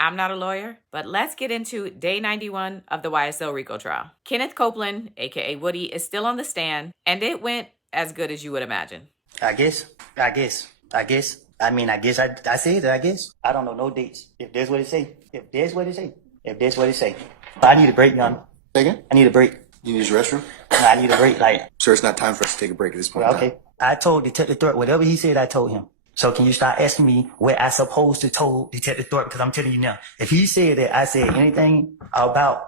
I'm not a lawyer, but let's get into day 91 of the YSL RICO trial. Kenneth Copeland, aka Woody, is still on the stand, and it went as good as you would imagine. I guess. I said it, I guess. I don't know no dates. If that's what it say. But I need a break, young. Say again? I need a break. You need your restroom? No, I need a break, like. Sir, it's not time for us to take a break at this point. Well, okay. I told Detective Thorpe whatever he said, I told him. So can you start asking me what I supposed to told Detective Thorpe? Because I'm telling you now, if he said that I said anything about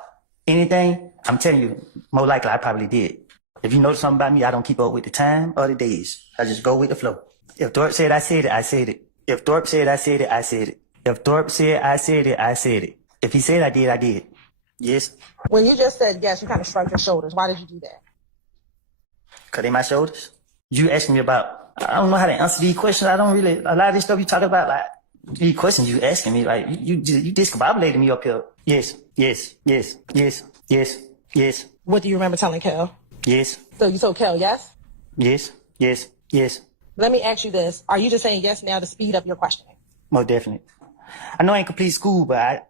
anything, I'm telling you, more likely I probably did. If you know something about me, I don't keep up with the time or the days. I just go with the flow. If Thorpe said I said it, I said it. If Thorpe said I said it, I said it. If Thorpe said I said it, I said it. If he said I did, I did. Yes. When you just said yes, you kind of shrugged your shoulders. Why did you do that? Because they my shoulders. You asking me about, I don't know how to answer these questions. I don't really, a lot of this stuff you talk about, like, these questions you asking me, like, you discombobulated me up here. Yes. What do you remember telling Kel? Yes. So you told Kel yes? Yes. Let me ask you this. Are you just saying yes now to speed up your questioning? Most definitely. I know I ain't complete school, but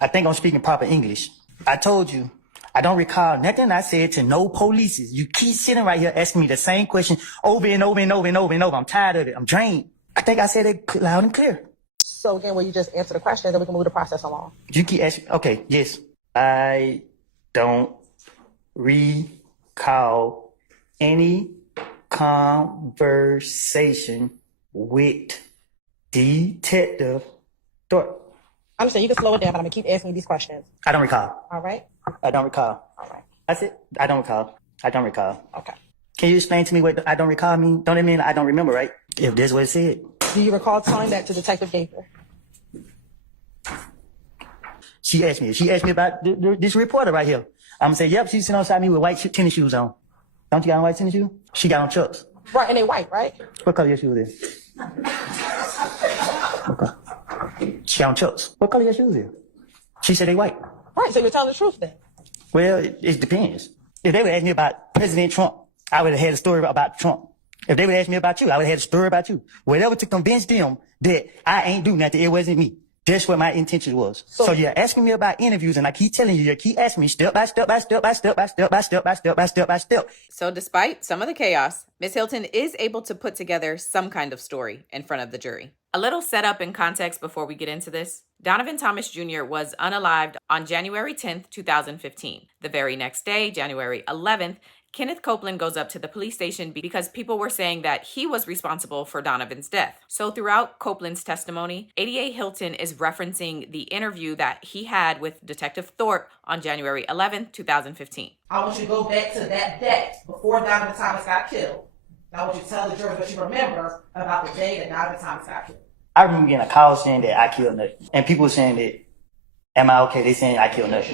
I think I'm speaking proper English. I told you, I don't recall nothing I said to no police. You keep sitting right here asking me the same question over and over. I'm tired of it. I'm drained. I think I said it loud and clear. So again, will you just answer the question, then we can move the process along? You keep asking. Okay, yes. I don't recall any conversation with Detective Thorpe. I'm saying you can slow it down, but I'm going to keep asking you these questions. I don't recall. All right? I don't recall. All right. That's it. I don't recall. Okay. Can you explain to me what I don't recall mean? Don't it mean I don't remember, right? If that's what it said. Do you recall telling that to Detective Gaither? She asked me about this reporter right here. I'm going to say, yep, she's sitting outside me with white tennis shoes on. Don't you got on white tennis shoes? She got on Chucks. Right, and they white, right? What color your shoes is? Okay. She got on Chucks. What color your shoes is? She said they white. Right, so you're telling the truth then. Well, it depends. If they would ask me about President Trump, I would have had a story about Trump. If they would ask me about you, I would have had a story about you. Whatever to convince them that I ain't do nothing, it wasn't me. That's what my intention was. So you're asking me about interviews, and I keep telling you, you keep asking me step by step. So despite some of the chaos, Ms. Hylton is able to put together some kind of story in front of the jury. A little setup and context before we get into this. Donovan Thomas Jr. was unalived on January 10th, 2015. The very next day, January 11th, Kenneth Copeland goes up to the police station because people were saying that he was responsible for Donovan's death. So throughout Copeland's testimony, ADA Hylton is referencing the interview that he had with Detective Thorpe on January 11th, 2015. I want you to go back to that day before Donovan Thomas got killed. I want you to tell the jury what you remember about the day that Donovan Thomas got killed. I remember getting a call saying that I killed Nut. And people saying that, am I okay? They saying I killed Nut.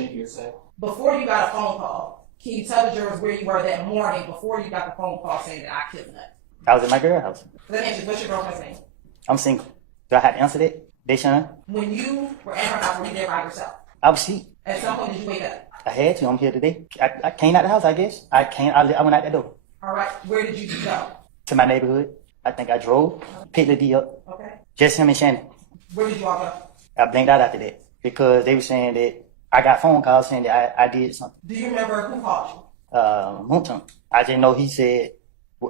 Before you got a phone call, can you tell the jurors where you were that morning before you got the phone call saying that I killed Nut? I was at my girl's house. Let me ask you, what's your girlfriend's name? I'm single. Do I have to answer that? Deshaun? When you were at her house, were you there by yourself? I was asleep. At some point, did you wake up? I had to. I'm here today. I came out the house, I guess. I went out the door. All right. Where did you go? To my neighborhood. I think I drove. Picked the D up. Okay. Just him and Shannon. Where did you all go? I blinked out after that. Because they were saying that I got phone calls saying that I did something. Do you remember who called you? Hylton. I just know he said,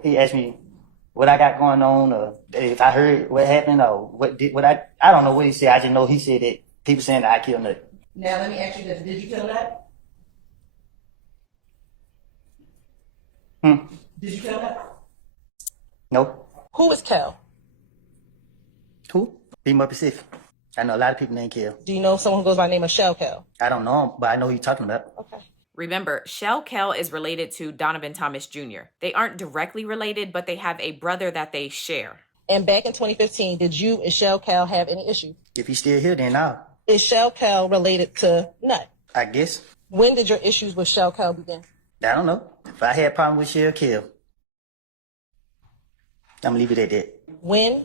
he asked me what I got going on, or if I heard what happened, or I don't know what he said. I just know he said that people saying that I killed Nut. Now let me ask you this: did you kill Nut? Did you kill Nut? No. Who is Kell? Who? Be more specific. I know a lot of people named Kell. Do you know someone who goes by the name of Shell Kell? I don't know him, but I know who you're talking about. Okay. Remember, Shell Kell is related to Donovan Thomas Jr. They aren't directly related, but they have a brother that they share. And back in 2015, did you and Shell Kell have any issues? If he's still here, then no. Is Shell Kell related to Nut? I guess. When did your issues with Shell Kell begin? I don't know. If I had a problem with Shell Kell, I'm going to leave it at that. When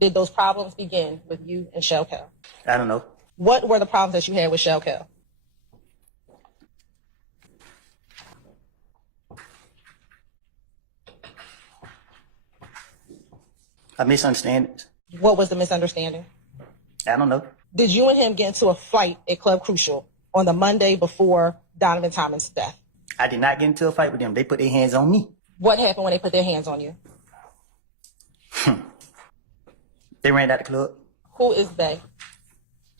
did those problems begin with you and Shell Kell? I don't know. What were the problems that you had with Shell Kell? A misunderstanding. What was the misunderstanding? I don't know. Did you and him get into a fight at Club Crucial on the Monday before Donovan Thomas' death? I did not get into a fight with them. They put their hands on me. What happened when they put their hands on you? They ran out the club. Who is they?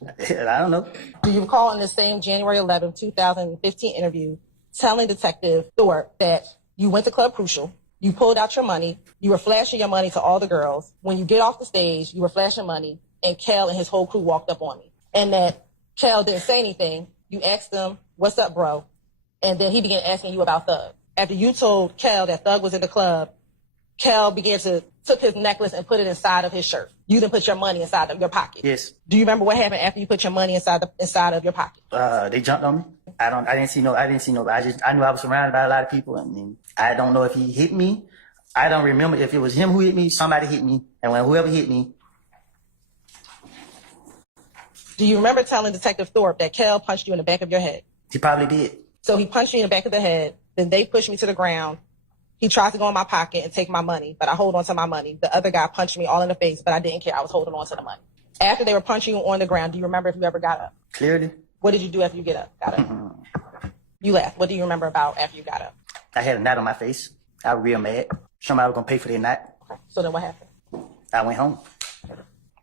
I don't know. Do you recall in the same January 11, 2015 interview telling Detective Thorpe that you went to Club Crucial, you pulled out your money, you were flashing your money to all the girls. When you get off the stage, you were flashing money, and Kell and his whole crew walked up on me. And that Kell didn't say anything. You asked him, "What's up, bro?" And then he began asking you about Thug. After you told Kell that Thug was in the club, Kell took his necklace and put it inside of his shirt. You then put your money inside of your pocket. Yes. Do you remember what happened after you put your money inside of your pocket? They jumped on me. I didn't see no. I knew I was surrounded by a lot of people. I mean, I don't know if he hit me. I don't remember if it was him who hit me. Somebody hit me, and when whoever hit me. Do you remember telling Detective Thorpe that Kell punched you in the back of your head? He probably did. So he punched you in the back of the head. Then they pushed me to the ground. He tried to go in my pocket and take my money, but I hold on to my money. The other guy punched me all in the face, but I didn't care. I was holding on to the money. After they were punching you on the ground, do you remember if you ever got up? Clearly. What did you do after you got up? You laughed. What do you remember about after you got up? I had a knot on my face. I was real mad. Somebody was going to pay for their knot. Okay. So then what happened? I went home.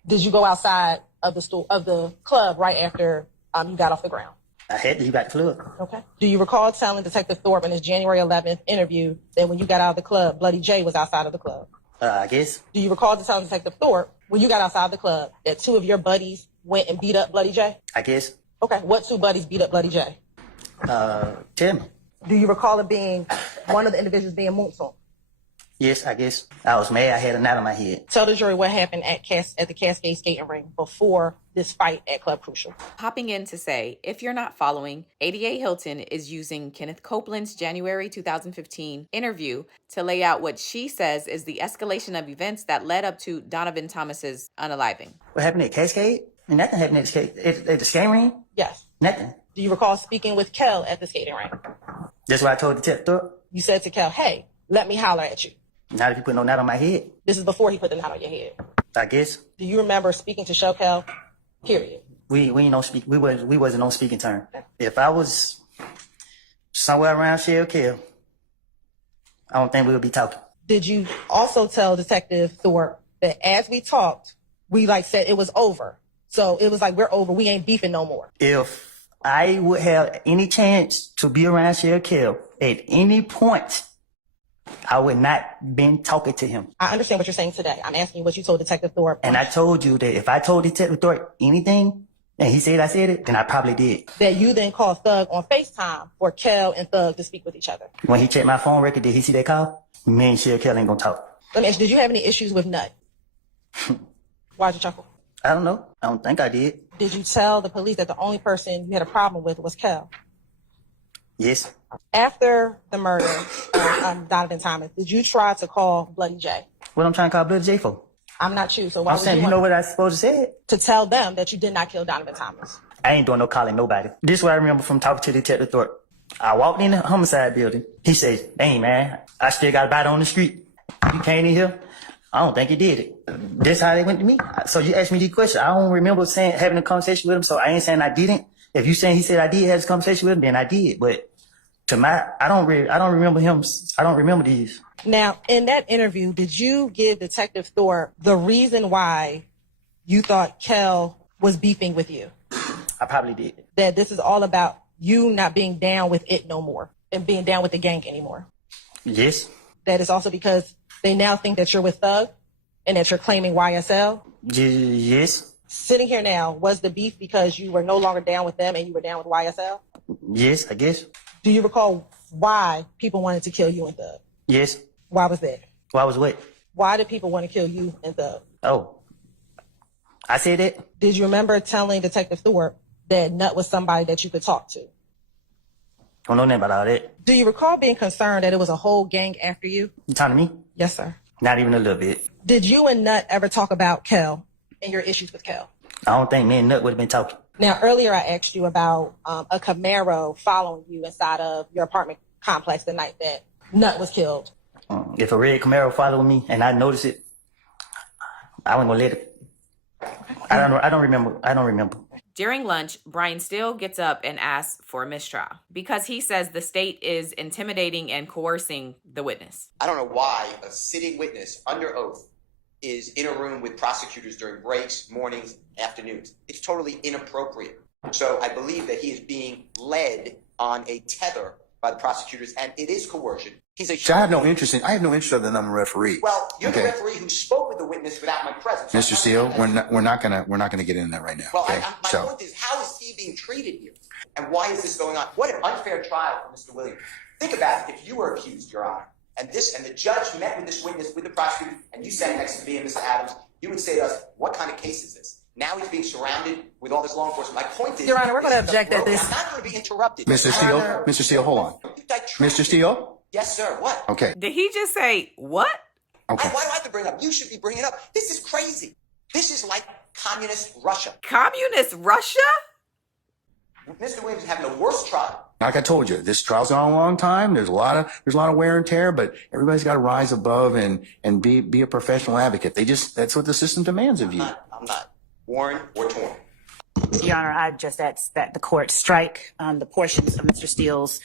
Did you go outside of the club right after you got off the ground? I had to leave out the club. Okay. Do you recall telling Detective Thorpe in his January 11th interview that when you got out of the club, Bloody J was outside of the club? I guess. Do you recall telling Detective Thorpe when you got outside the club that two of your buddies went and beat up Bloody J? I guess. Okay. What two buddies beat up Bloody J? Tell me. Do you recall it being one of the individuals being Moonson? Yes, I guess. I was mad. I had a knot on my head. Tell the jury what happened at the Cascade Skating Ring before this fight at Club Crucial. Popping in to say, if you're not following, 88 Hylton is using Kenneth Copeland's January 2015 interview to lay out what she says is the escalation of events that led up to Donovan Thomas's unaliving. What happened at Cascade? Nothing happened at the skating ring? Yes. Nothing. Do you recall speaking with Kell at the skating ring? That's what I told Detective Thorpe. You said to Kell, "Hey, let me holler at you." Not if you put no knot on my head. This is before he put the knot on your head. I guess. Do you remember speaking to Shell Kell? Period. We ain't no speak. We wasn't on speaking term. If I was somewhere around Shell Kell, I don't think we would be talking. Did you also tell Detective Thorpe that as we talked, we said it was over? So it was like, we're over. We ain't beefing no more. If I would have any chance to be around Shell Kell at any point, I would not been talking to him. I understand what you're saying today. I'm asking you what you told Detective Thorpe. And I told you that if I told Detective Thorpe anything, and he said I said it, then I probably did. That you then called Thug on FaceTime for Kell and Thug to speak with each other. When he checked my phone record, did he see that call? Me and Shell Kell ain't gonna talk. Let me ask you, did you have any issues with Nut? Why'd you chuckle? I don't know. I don't think I did. Did you tell the police that the only person you had a problem with was Kell? Yes. After the murder of Donovan Thomas, did you try to call Bloody J? What I'm trying to call Bloody J for? I'm not you, so why I'm saying, you know what I supposed to say? To tell them that you did not kill Donovan Thomas. I ain't doing no calling nobody. This is what I remember from talking to Detective Thorpe. I walked in the homicide building. He says, "Hey man, I still got a bite on the street. You came in here? I don't think you did it." That's how they went to me. So you asked me these questions. I don't remember having a conversation with him, so I ain't saying I didn't. If you saying he said I did have this conversation with him, then I did. But I don't remember him. I don't remember these. Now, in that interview, did you give Detective Thorpe the reason why you thought Kell was beefing with you? I probably did. That this is all about you not being down with it no more and being down with the gang anymore? Yes. That is also because they now think that you're with Thug and that you're claiming YSL? Yes. Sitting here now, was the beef because you were no longer down with them and you were down with YSL? Yes, I guess. Do you recall why people wanted to kill you and Thug? Yes. Why was that? Why was what? Why did people want to kill you and Thug? Oh. I said that? Did you remember telling Detective Thorpe that Nut was somebody that you could talk to? I don't know nothing about all that. Do you recall being concerned that it was a whole gang after you? You talking to me? Yes, sir. Not even a little bit. Did you and Nut ever talk about Kell and your issues with Kell? I don't think me and Nut would have been talking. Now, earlier I asked you about a Camaro following you inside of your apartment complex the night that Nut was killed. If a red Camaro followed me and I noticed it, I wasn't going to let it. I don't remember. During lunch, Brian Steele gets up and asks for a mistrial because he says the state is intimidating and coercing the witness. I don't know why a sitting witness under oath is in a room with prosecutors during breaks, mornings, afternoons. It's totally inappropriate. So I believe that he is being led on a tether by the prosecutors, and it is coercion. I have no interest other than I'm a referee. Well, you're the referee who spoke with the witness without my presence. Mr. Steele, we're not gonna get into that right now. Well, okay? my point is, how is he being treated here? And why is this going on? What an unfair trial for Mr. Williams. Think about it. If you were accused, Your Honor, and the judge met with this witness, with the prosecutor, and you sat next to me and Mr. Adams, you would say to us, what kind of case is this? Now he's being surrounded with all this law enforcement. My point is, Your Honor, we're going to object at this. I'm not going to be interrupted. Mr. Steele, hold on. Mr. Steele? Yes, sir. What? Okay. Did he just say what? Okay. Why do I have to bring it up? You should be bringing it up. This is crazy. This is like communist Russia. Communist Russia? Mr. Williams is having the worst trial. Like I told you, this trial's gone a long time. There's a lot of wear and tear, but everybody's got to rise above and be a professional advocate. That's what the system demands of you. I'm not worn or torn. Your Honor, I just ask that the court strike the portions of Mr. Steele's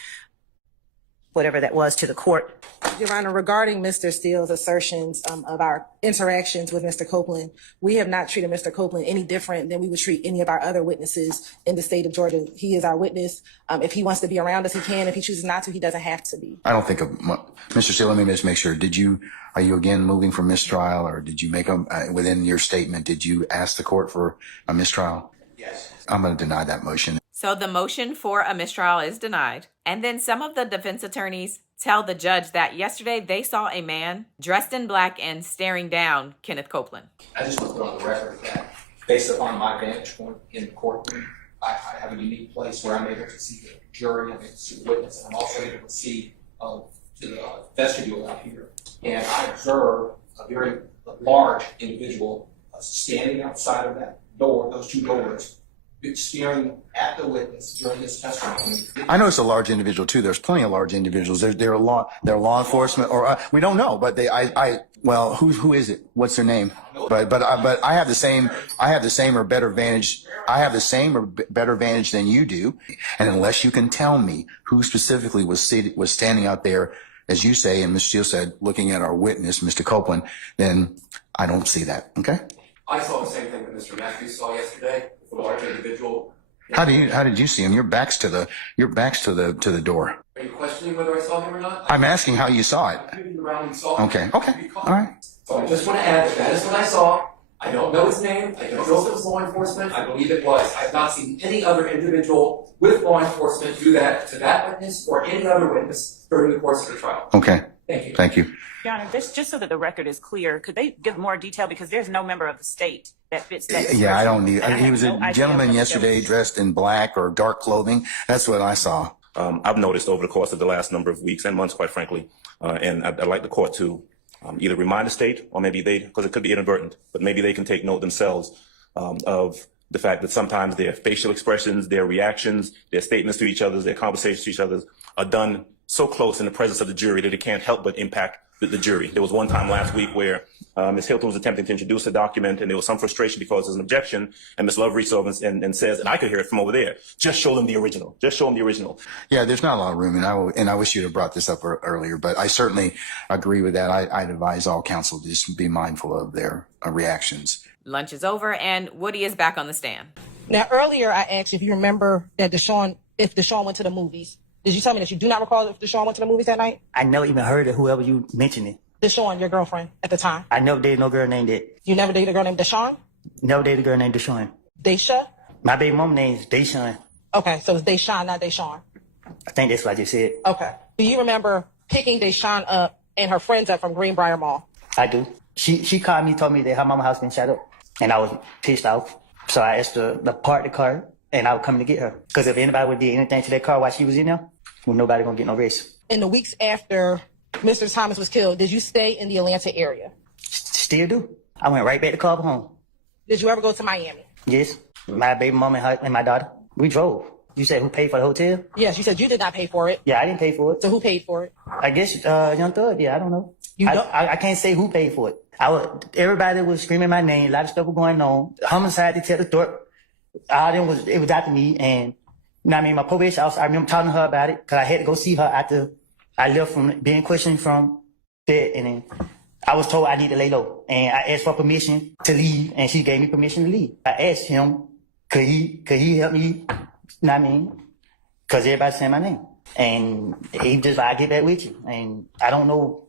whatever that was to the court. Your Honor, regarding Mr. Steele's assertions of our interactions with Mr. Copeland, we have not treated Mr. Copeland any different than we would treat any of our other witnesses in the state of Georgia. He is our witness. If he wants to be around us, he can. If he chooses not to, he doesn't have to be. I don't think Mr. Steele, let me just make sure. Are you again moving for mistrial, or did you make within your statement, did you ask the court for a mistrial? Yes. I'm going to deny that motion. So the motion for a mistrial is denied. And then some of the defense attorneys tell the judge that yesterday they saw a man dressed in black and staring down Kenneth Copeland. I just want to put on the record that based upon my vantage point in the courtroom, I have a unique place where I'm able to see the jury, I'm able to see the witness, and I'm also able to see to the vestibule out here. And I observe a very large individual standing outside of that door, those two doors, staring at the witness during his testimony. I know it's a large individual too. There's plenty of large individuals. They're law enforcement, or we don't know, but well, who is it? What's their name? But I have the same or better vantage. I have the same or better vantage than you do. And unless you can tell me who specifically was standing out there, as you say, and Mr. Steele said, looking at our witness, Mr. Copeland, then I don't see that. Okay. I saw the same thing that Mr. Matthews saw yesterday. A large individual. How did you see him? Your back's to the door. Are you questioning whether I saw him or not? I'm asking how you saw it. Okay. All right. So I just want to add that is what I saw. I don't know his name. I don't know if it was law enforcement. I believe it was. I have not seen any other individual with law enforcement do that to that witness or any other witness during the course of the trial. Okay. Thank you. Thank you. Your Honor, just so that the record is clear, could they give more detail, because there's no member of the state that fits that. Yeah, I don't need. He was a gentleman yesterday dressed in black or dark clothing. That's what I saw. I've noticed over the course of the last number of weeks and months, quite frankly, and I'd like the court to either remind the state, or maybe because it could be inadvertent, but maybe they can take note themselves of the fact that sometimes their facial expressions, their reactions, their statements to each other, their conversations to each other are done so close in the presence of the jury that it can't help but impact the jury. There was one time last week where Ms. Hylton was attempting to introduce a document, and there was some frustration because there's an objection, and Ms. Love reached over and says, and I could hear it from over there, just show them the original. Just show them the original. Yeah, there's not a lot of room, and I wish you'd have brought this up earlier, but I certainly agree with that. I'd advise all counsel to just be mindful of their reactions. Lunch is over, and Woody is back on the stand. Now, earlier I asked if you remember that if Deshaun went to the movies. Did you tell me that you do not recall if Deshaun went to the movies that night? I never even heard of whoever you mentioned it. Deshaun, your girlfriend at the time. I never dated no girl named that. You never dated a girl named Deshaun? Never dated a girl named Deshaun. Desha? My baby mom name's Deshaun. Okay, so it's Deshaun, not Deshaun. I think that's what I just said. Okay. Do you remember picking Deshaun up and her friends up from Greenbrier Mall? I do. She called me, told me that her mama's house been shut up, and I was pissed off. So I asked her to park the car, and I was coming to get her. Because if anybody would do anything to that car while she was in there, well, nobody gonna get no rest. In the weeks after Mr. Thomas was killed, did you stay in the Atlanta area? Still do. I went right back to Cobb home. Did you ever go to Miami? Yes. My baby mom and my daughter. We drove. You said who paid for the hotel? Yes, you said you did not pay for it. Yeah, I didn't pay for it. So who paid for it? I guess Young Thug. Yeah, I don't know. I can't say who paid for it. Everybody was screaming my name. A lot of stuff was going on. Homicide detective Thorpe, it was after me. And you know what I mean, my probation officer, I remember talking to her about it because I had to go see her after I left from being questioned from that. And then I was told I need to lay low. And I asked for permission to leave, and she gave me permission to leave. I asked him, could he help me? You know what I mean? Because everybody's saying my name. And he just like, I get back with you. And I don't know.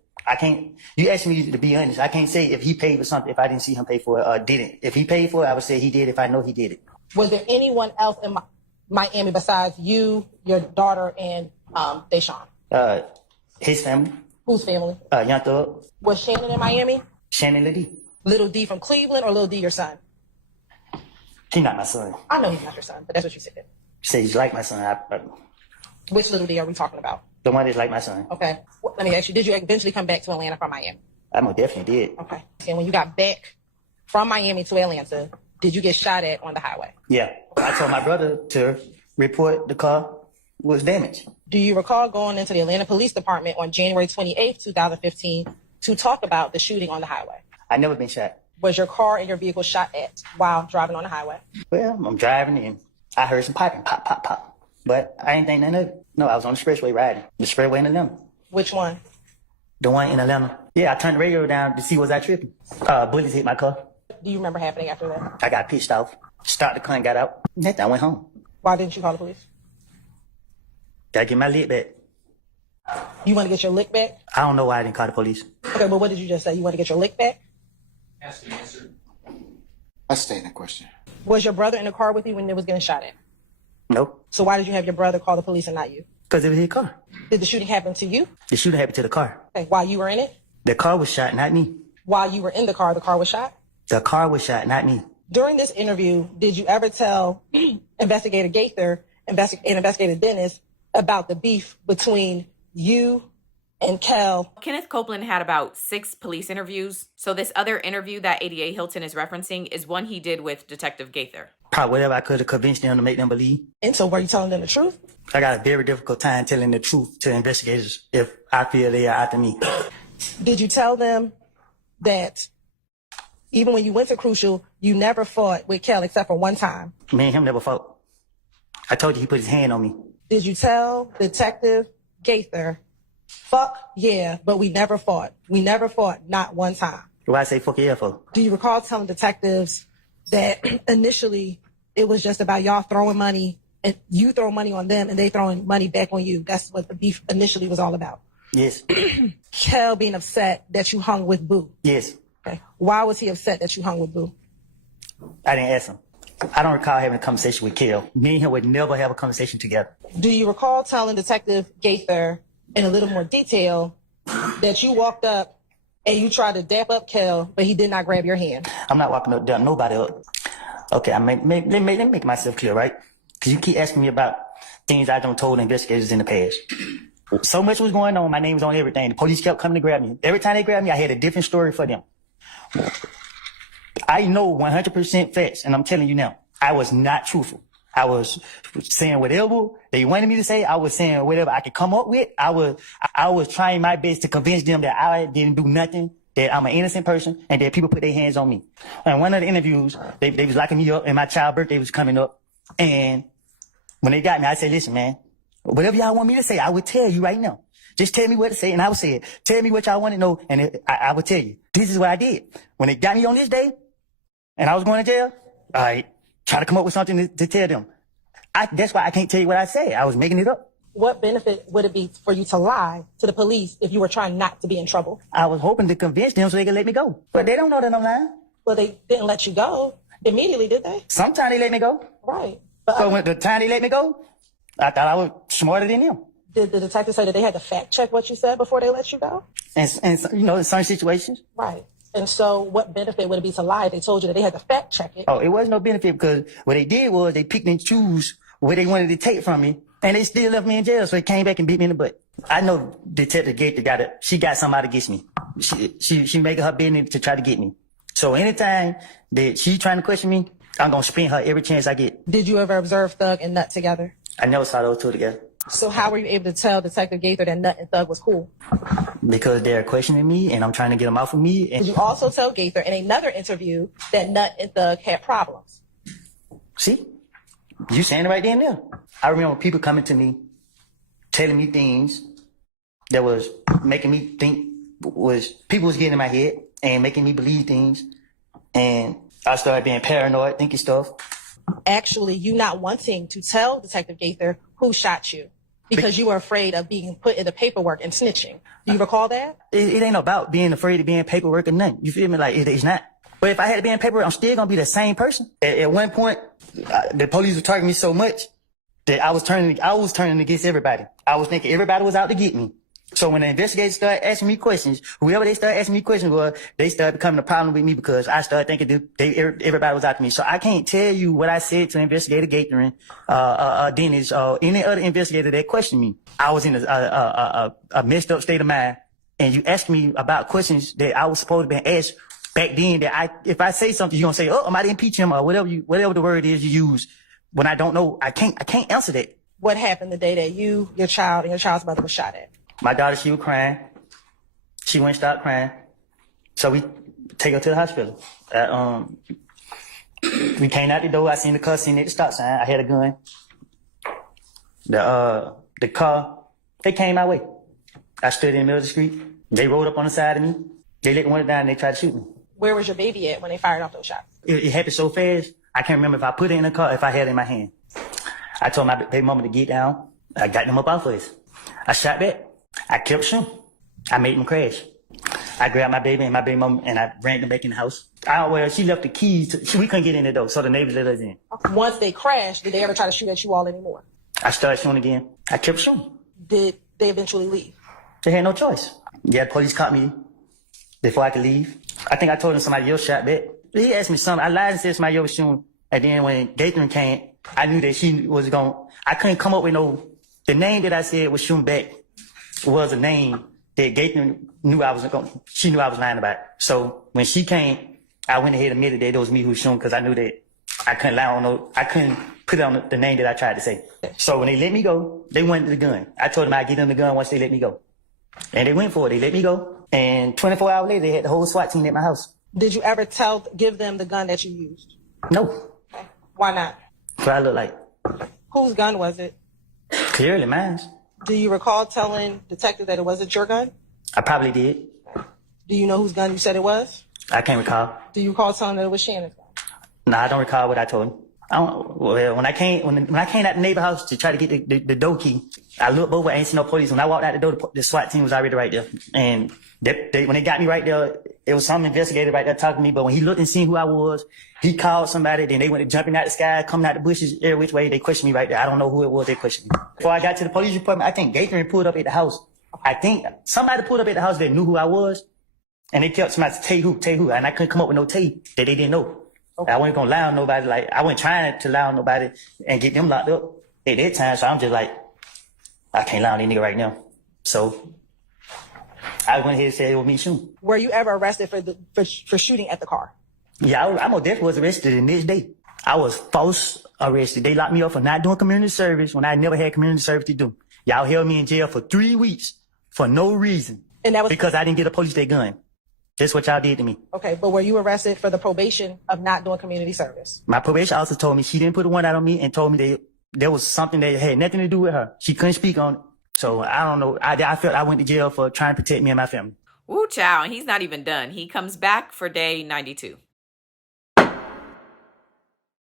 You asked me to be honest. I can't say if he paid for something if I didn't see him pay for it or didn't. If he paid for it, I would say he did if I know he did it. Was there anyone else in Miami besides you, your daughter, and Deshaun? His family. Whose family? Young Thug. Was Shannon in Miami? Shannon Liddy. Little D from Cleveland or Little D your son? He's not my son. I know he's not your son, but that's what you said. You say he's like my son. Which Little D are we talking about? The one that's like my son. Okay. Well, let me ask you, did you eventually come back to Atlanta from Miami? I most definitely did. Okay. And when you got back from Miami to Atlanta, did you get shot at on the highway? Yeah. I told my brother to report the car was damaged. Do you recall going into the Atlanta Police Department on January 28th, 2015 to talk about the shooting on the highway? I never been shot. Was your car and your vehicle shot at while driving on the highway? Well, I'm driving and I heard some piping, pop, pop, pop. But I ain't think nothing of it. No, I was on the expressway riding. The expressway in Atlanta. Which one? The one in Atlanta. Yeah, I turned the radio down to see was I tripping. Bullets hit my car. Do you remember happening after that? I got pissed off. Started the car and got out. Then I went home. Why didn't you call the police? Gotta get my lick back. You want to get your lick back? I don't know why I didn't call the police. Okay, but what did you just say? You want to get your lick back? Ask and answer. Let's stay in that question. Was your brother in the car with you when it was getting shot at? Nope. So why did you have your brother call the police and not you? Because it was his car. Did the shooting happen to you? The shooting happened to the car. Okay, while you were in it? The car was shot, not me. While you were in the car was shot? The car was shot, not me. During this interview, did you ever tell Investigator Gaither and Investigator Dennis about the beef between you and Kell? Kenneth Copeland had about 6 police interviews. So this other interview that ADA Hylton is referencing is one he did with Detective Gaither. Probably whatever I could to convince them to make them believe. And so were you telling them the truth? I got a very difficult time telling the truth to investigators if I feel they are after me. Did you tell them that even when you went to Crucial, you never fought with Kell except for one time? Me and him never fought. I told you he put his hand on me. Did you tell Detective Gaither, fuck yeah, but we never fought? We never fought, not one time. Why I say fuck yeah for? Do you recall telling detectives that initially it was just about y'all throwing money and you throw money on them and they throwing money back on you? That's what the beef initially was all about. Yes. Kell being upset that you hung with Boo. Yes. Okay. Why was he upset that you hung with Boo? I didn't ask him. I don't recall having a conversation with Kell. Me and him would never have a conversation together. Do you recall telling Detective Gaither in a little more detail that you walked up and you tried to dap up Kell, but he did not grab your hand? I'm not walking up, down nobody up. Okay, let me make myself clear, right? Because you keep asking me about things I don't told investigators in the past. So much was going on. My name was on everything. The police kept coming to grab me. Every time they grabbed me, I had a different story for them. I know 100% facts, and I'm telling you now, I was not truthful. I was saying whatever they wanted me to say. I was saying whatever I could come up with. I was trying my best to convince them that I didn't do nothing, that I'm an innocent person, and that people put their hands on me. And one of the interviews, they was locking me up, and my child's birthday was coming up. And when they got me, I said, listen, man, whatever y'all want me to say, I would tell you right now. Just tell me what to say, and I would say it. Tell me what y'all want to know, and I would tell you. This is what I did. When they got me on this day, and I was going to jail, I try to come up with something to tell them. That's why I can't tell you what I said. I was making it up. What benefit would it be for you to lie to the police if you were trying not to be in trouble? I was hoping to convince them so they could let me go. But they don't know that I'm lying. Well, they didn't let you go immediately, did they? Sometimes they let me go. Right. But when the time they let me go, I thought I was smarter than them. Did the detective say that they had to fact check what you said before they let you go? And you know, in some situations. Right. And so what benefit would it be to lie if they told you that they had to fact check it? Oh, it wasn't no benefit because what they did was they picked and choose what they wanted to take from me, and they still left me in jail, so they came back and beat me in the butt. I know Detective Gaither she got somebody against me. She making her business to try to get me. So anytime that she trying to question me, I'm going to spin her every chance I get. Did you ever observe Thug and Nut together? I never saw those two together. So how were you able to tell Detective Gaither that Nut and Thug was cool? Because they're questioning me and I'm trying to get them off of me. And Did you also tell Gaither in another interview that Nut and Thug had problems? see, you saying it right there and there. I remember people coming to me, telling me things that was making me think people was getting in my head and making me believe things. And I started being paranoid, thinking stuff. Actually, you not wanting to tell Detective Gaither who shot you because you were afraid of being put in the paperwork and snitching. Do you recall that? It ain't about being afraid of being paperwork or nothing. You feel me? Like, it's not. But if I had to be in paperwork, I'm still gonna be the same person. At one point, the police were targeting me so much that I was turning against everybody. I was thinking everybody was out to get me. So when the investigators started asking me questions, whoever they started asking me questions was, they started becoming a problem with me because I started thinking that everybody was out to me. So I can't tell you what I said to Investigator Gaither, Dennis, or any other investigator that questioned me. I was in a messed up state of mind, and you asked me about questions that I was supposed to be asked back then. That if I say something, you're gonna say, "Oh, I might impeach him," or whatever the word is you use. When I don't know, I can't answer that. What happened the day that you, your child, and your child's mother was shot at? My daughter, she was crying. She wouldn't stop crying. So we take her to the hospital. We came out the door. I seen the car sitting at the stop sign. I had a gun. The car, they came my way. I stood in the middle of the street. They rolled up on the side of me. They let the window down and they tried to shoot me. Where was your baby at when they fired off those shots? It happened so fast, I can't remember if I put it in the car or if I had it in my hand. I told my baby mama to get down. I got them up off of us. I shot back. I kept shooting. I made them crash. I grabbed my baby and my baby mama and I ran them back in the house. She left the keys. We couldn't get in the door, so the neighbors let us in. Once they crashed, did they ever try to shoot at you all anymore? I started shooting again. I kept shooting. Did they eventually leave? They had no choice. Yeah, the police caught me before I could leave. I think I told them somebody else shot back. He asked me something. I lied and said somebody else was shooting. And then when Gaither came, I knew that she was going. I couldn't come up with the name that I said was shooting back was a name that Gaither knew I was going. She knew I was lying about. So when she came, I went ahead and admitted that it was me who was shooting because I knew that I couldn't lie on I couldn't put it on the name that I tried to say. So when they let me go, they wanted the gun. I told them I'd get them the gun once they let me go. And they went for it. They let me go. And 24 hours later, they had the whole SWAT team at my house. Did you ever give them the gun that you used? No. Okay. Why not? What I look like. Whose gun was it? Clearly mine. Do you recall telling detective that it wasn't your gun? I probably did. Do you know whose gun you said it was? I can't recall. Do you recall telling that it was Shannon's gun? No, I don't recall what I told him. When I came out the neighbor house to try to get the door key, I looked over, I ain't seen no police. When I walked out the door, the SWAT team was already right there. And when they got me right there, it was some investigator right there talking to me. But when he looked and seen who I was, he called somebody. Then they went jumping out the sky, coming out the bushes, every which way. They questioned me right there. I don't know who it was. They questioned me. Before I got to the police department, I think Gaither pulled up at the house. I think somebody pulled up at the house that knew who I was. And they kept somebody to tell who. And I couldn't come up with no tape that they didn't know. Okay. I wasn't gonna lie on nobody. Like, I wasn't trying to lie on nobody and get them locked up at that time. So I'm just like, I can't lie on any nigga right now. So I went ahead and said it was me shooting. Were you ever arrested for shooting at the car? Yeah, I most definitely was arrested the next day. I was false arrested. They locked me up for not doing community service when I never had community service to do. Y'all held me in jail for 3 weeks for no reason. And that was because I didn't get a police their gun. That's what y'all did to me. Okay, but were you arrested for the probation of not doing community service? My probation officer told me she didn't put a warrant out on me and told me that there was something that had nothing to do with her. She couldn't speak on it. So I don't know. I felt I went to jail for trying to protect me and my family. Woo, child. He's not even done. He comes back for day 92.